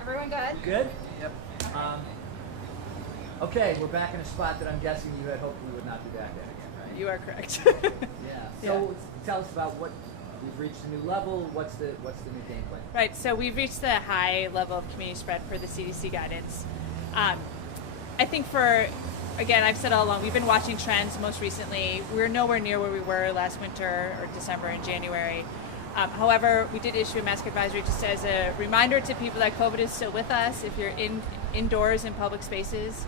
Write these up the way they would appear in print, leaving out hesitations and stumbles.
Everyone good? Good? Yep. Okay, we're back in a spot that I'm guessing you had hoped we would not be back at again, right? You are correct. Yeah. So tell us about what we've reached a new level. What's the new game plan? Right, so we've reached the high level of community spread per the CDC guidance. I think again, I've said all along, we've been watching trends most recently. We're nowhere near where we were last winter or December and January. However, we did issue a mask advisory just as a reminder to people that COVID is still with us. If you're indoors in public spaces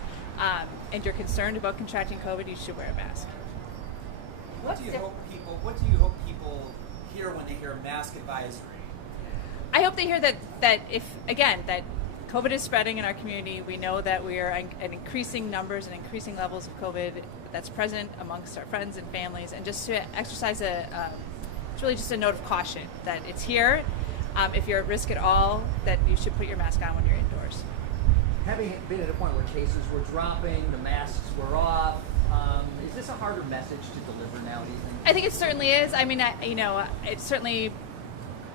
and you're concerned about contracting COVID, you should wear a mask. What do you hope people hear when they hear mask advisory? I hope they hear that that COVID is spreading in our community. We know that we are at increasing numbers and increasing levels of COVID that's present amongst our friends and families, and just to exercise it's really just a note of caution that it's here. If you're at risk at all, that you should put your mask on when you're indoors. Having been at a point where cases were dropping, the masks were off, is this a harder message to deliver now, do you think? I think it certainly is. I mean,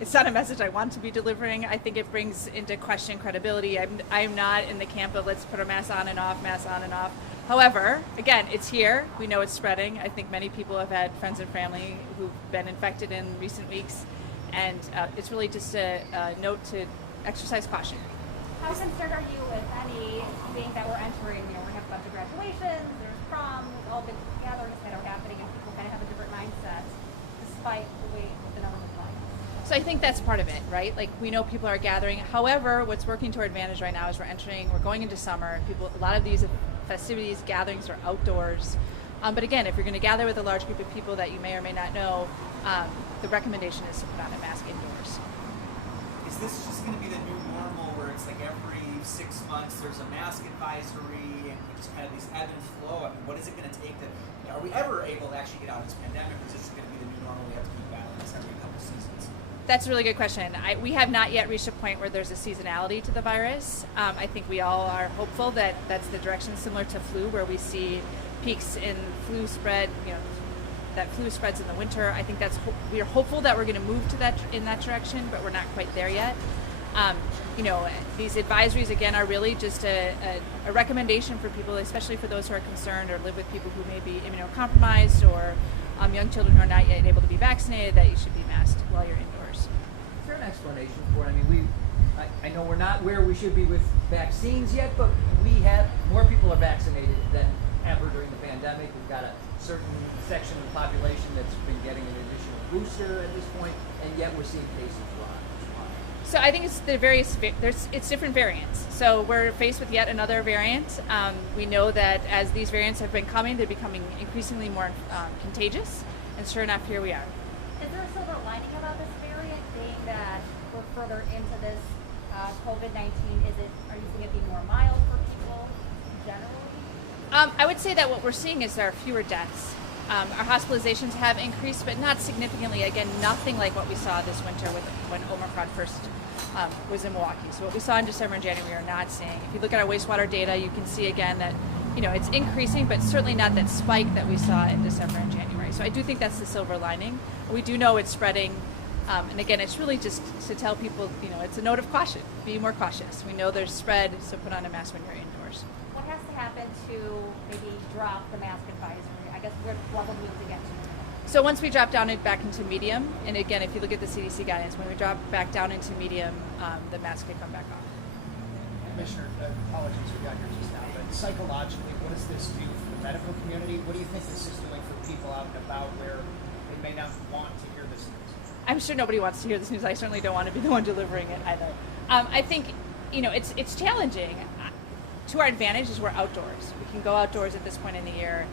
it's not a message I want to be delivering. I think it brings into question credibility. I'm not in the camp of let's put our masks on and off, masks on and off. However, again, it's here. We know it's spreading. I think many people have had friends and family who've been infected in recent weeks, and it's really just a note to exercise caution. How concerned are you with any, being that we're entering, we're going to have a bunch of graduations, there's prom, all the gatherings that are happening, and people kind of have a different mindset despite the way the numbers are flying? So I think that's part of it, right? Like, we know people are gathering. However, what's working to our advantage right now is we're going into summer. A lot of these festivities, gatherings are outdoors. But again, if you're going to gather with a large group of people that you may or may not know, the recommendation is to put on a mask indoors. Is this just going to be the new normal where it's like every 6 months there's a mask advisory and we just kind of these ebb and flow? I mean, what is it going to take are we ever able to actually get out of this pandemic, or is this just going to be the new normal we have to keep battling this every couple seasons? That's a really good question. We have not yet reached a point where there's a seasonality to the virus. I think we all are hopeful that that's the direction, similar to flu, where we see peaks in flu spread, that flu spreads in the winter. I think we are hopeful that we're going to move to in that direction, but we're not quite there yet. These advisories, again, are really just a recommendation for people, especially for those who are concerned or live with people who may be immunocompromised or young children who are not yet able to be vaccinated, that you should be masked while you're indoors. Is there an explanation for it? I mean, I know we're not where we should be with vaccines yet, but more people are vaccinated than ever during the pandemic. We've got a certain section of the population that's been getting an additional booster at this point, and yet we're seeing cases rise. So I think it's different variants. So we're faced with yet another variant. We know that as these variants have been coming, they're becoming increasingly more contagious, and sure enough, here we are. Is there a silver lining about this variant, being that we're further into this COVID-19? Are you seeing it being more mild for people generally? I would say that what we're seeing is there are fewer deaths. Our hospitalizations have increased, but not significantly. Again, nothing like what we saw this winter when Omicron first was in Milwaukee. So what we saw in December and January, we are not seeing. If you look at our wastewater data, you can see again that it's increasing, but certainly not that spike that we saw in December and January. So I do think that's the silver lining. We do know it's spreading, and again, it's really just to tell people, it's a note of caution. Be more cautious. We know there's spread, so put on a mask when you're indoors. What has to happen to maybe drop the mask advisory? I guess what level do we have to get to? So once we drop down back into medium, and again, if you look at the CDC guidance, when we drop back down into medium, the mask can come back off. Commissioner, apologies we got here just now, but psychologically, what does this do for the medical community? What do you think this is doing for people out and about where they may not want to hear this news? I'm sure nobody wants to hear this news. I certainly don't want to be the one delivering it either. I think, it's challenging. To our advantage is we're outdoors. We can go outdoors at this point in the year.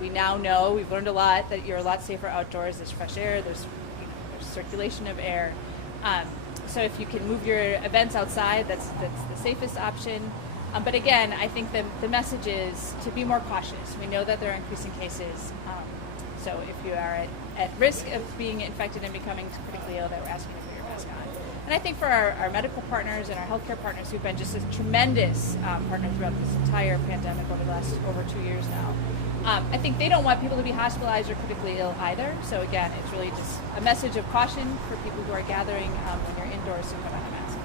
We now know, we've learned a lot, that you're a lot safer outdoors. There's fresh air, there's circulation of air. So if you can move your events outside, that's the safest option. But again, I think the message is to be more cautious. We know that there are increasing cases. So if you are at risk of being infected and becoming critically ill, that we're asking you to put your mask on. And I think for our medical partners and our healthcare partners who've been just a tremendous partner throughout this entire pandemic over the last over 2 years now, I think they don't want people to be hospitalized or critically ill either. So again, it's really just a message of caution for people who are gathering when you're in indoors to put on a mask.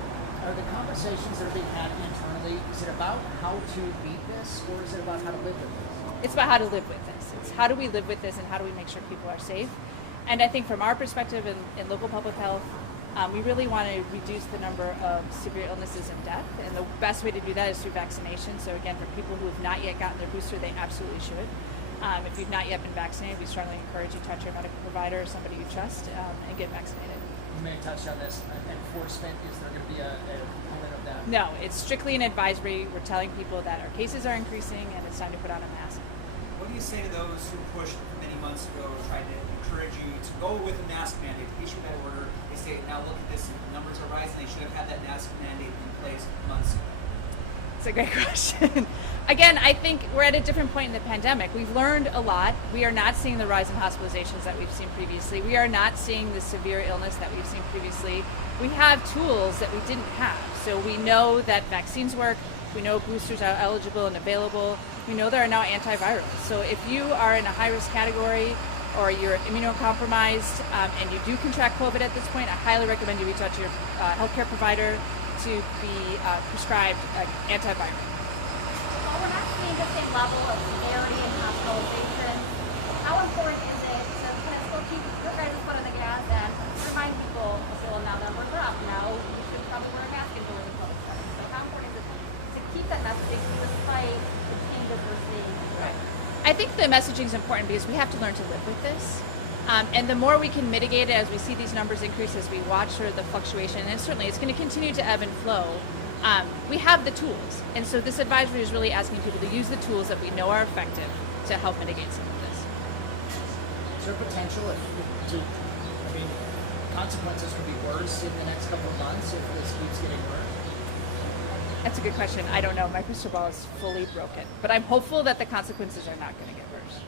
Are the conversations that are being had internally, is it about how to beat this, or is it about how to live with this? It's about how to live with this. It's how do we live with this and how do we make sure people are safe. And I think from our perspective in local public health, we really want to reduce the number of severe illnesses and death. And the best way to do that is through vaccination. So again, for people who have not yet gotten their booster, they absolutely should. If you've not yet been vaccinated, we strongly encourage you to touch your medical provider or somebody you trust and get vaccinated. You may have touched on this. Enforcement, is there going to be a component of that? No, it's strictly an advisory. We're telling people that our cases are increasing and it's time to put on a mask. What do you say to those who pushed many months ago, tried to encourage you to go with a mask mandate, issue that order? They say, now look at this, the numbers are rising, they should have had that mask mandate in place months ago. It's a great question. Again, I think we're at a different point in the pandemic. We've learned a lot. We are not seeing the rise in hospitalizations that we've seen previously. We are not seeing the severe illness that we've seen previously. We have tools that we didn't have. So we know that vaccines work. We know boosters are eligible and available. We know there are now antivirals. So if you are in a high-risk category or you're immunocompromised and you do contract COVID at this point, I highly recommend you reach out to your healthcare provider to be prescribed antiviral. While we're not seeing the same level of severity and hospitalization, how important is it to kind of still keep your guys' foot on the gas and remind people, okay, well, now numbers are up, now we should probably wear a mask indoors in public settings. So how important is it to keep that messaging despite the changes we're seeing? Right. I think the messaging is important because we have to learn to live with this. And the more we can mitigate it as we see these numbers increase, as we watch sort of the fluctuation, and certainly it's going to continue to ebb and flow, we have the tools. And so this advisory is really asking people to use the tools that we know are effective to help mitigate some of this. Is there potential consequences could be worse in the next couple of months if this keeps getting worse? That's a good question. I don't know. My crystal ball is fully broken. But I'm hopeful that the consequences are not going to get worse.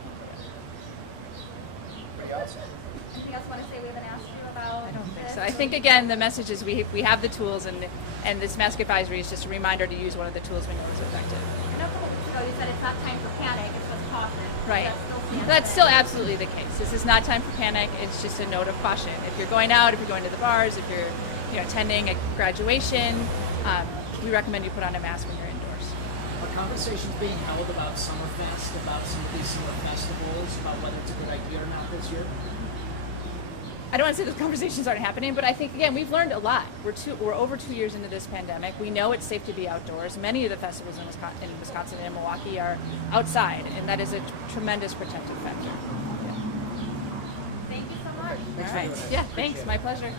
Anything else you want to say we haven't asked you about? I don't think this? so. I think, again, the message is we have the tools, and this mask advisory is just a reminder to use one of the tools we know is effective. I know a couple weeks ago you said it's not time for panic, it's just caution. Right. That's That's still absolutely the case. This is not time for panic. It's just a note of caution. If you're going out, if you're going to the bars, if you're attending a graduation, we recommend you put on a mask when you're indoors. Are conversations being held about Summerfest, about some of these summer festivals, about whether it's a good idea or not this year? I don't want to say those conversations aren't happening, but I think, again, we've learned a lot. We're over 2 years into this pandemic. We know it's safe to be outdoors. Many of the festivals in Wisconsin and in Milwaukee are outside, and that is a tremendous protective factor. Thank you so much. All right. Yeah, thanks. My pleasure.